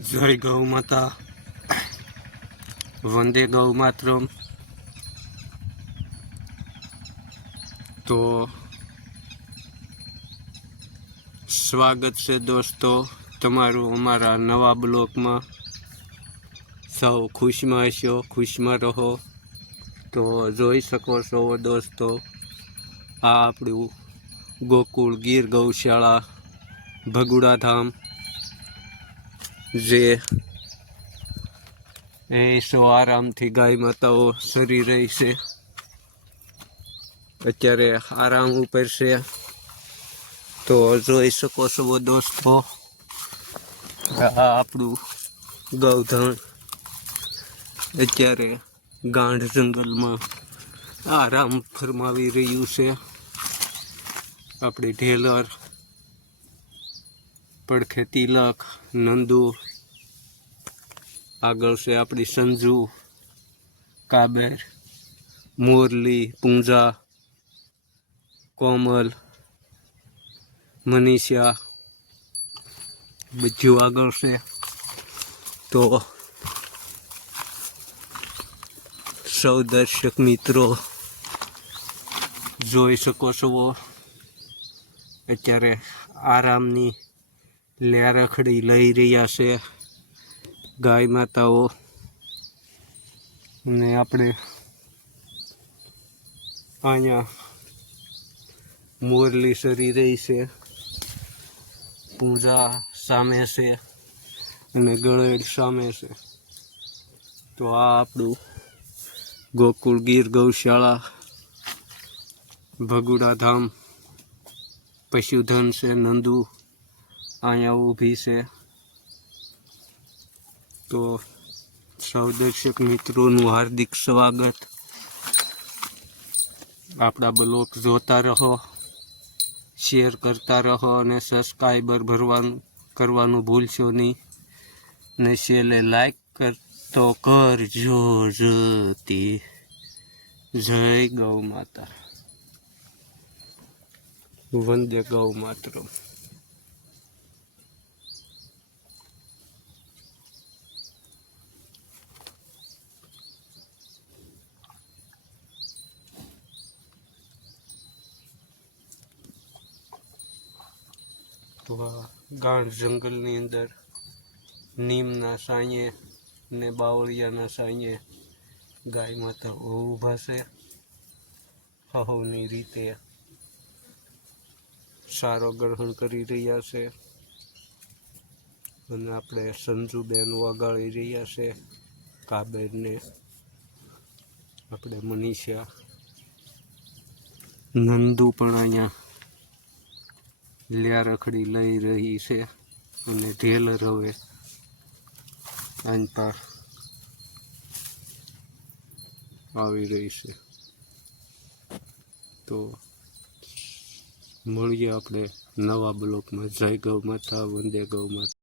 જય ગૌ માતા. વંદે ગૌ માતરમ. તો સ્વાગત છે દોસ્તો તમારું અમારા નવા બ્લોકમાં. સૌ ખુશમાં હશો, ખુશમાં રહો. તો જોઈ શકો છો દોસ્તો, આ આપણું ગોકુળ ગીર ગૌશાળા ભગુડા ધામ. જે એ સો આરામથી ગાય માતાઓ સરી રહી છે. અત્યારે આરામ ઉપર છે. તો જોઈ શકો છો દોસ્તો, આ આપણું ગૌધણ. અત્યારે ગાંઠ જંગલમાં આરામ ફરમાવી રહ્યું છે. આપણી ઢેલર પડખે તિલક નંદુ, આગળ છે આપણી સંજુ, કાબેર, મોરલી, પૂંજા, કોમલ, મનીષા, બધું આગળ છે. તો સૌ દર્શક મિત્રો, જોઈ શકો છો. અત્યારે આરામની લેરખડી લઈ રહ્યા છે ગાય માતાઓ. ને આપણે અહીંયા મોરલી સરી રહી છે, પૂજા સામે છે અને ગળેડ સામે છે. તો આ આપણું ગોકુળ ગીર ગૌશાળા, ભગુડા ધામ, પશુધન છે, નંદુ અહીંયા ઊભી છે. તો સૌ દર્શક મિત્રોનું હાર્દિક સ્વાગત. આપણા બ્લોગ જોતા રહો, શેર કરતા રહો અને સબસ્ક્રાઈબર ભરવાનું કરવાનું ભૂલશો નહીં. ને છેલ્લે લાઈક કરતો કરજો જતી જય ગૌ માતા. વંદે ગૌ માતરમ. આ ગાઢ જંગલની અંદર, નીમના સાંયે ને બાવળિયાના સાંયે ગાય માતા ઊભા છે. હહોની રીતે સારો ગ્રહણ કરી રહ્યા છે. અને આપણે સંજુબેન વગાડી રહ્યા છે. કાબેરને આપણે મનીષા, નંદુ પણ અહીંયા લ્યા રખડી લઈ રહી છે અને ઢેલ રવે. આન આવી રહી છે. તો મળીએ આપણે નવા બ્લોકમાં. જય ગૌ માતા, વંદે ગૌ માતા.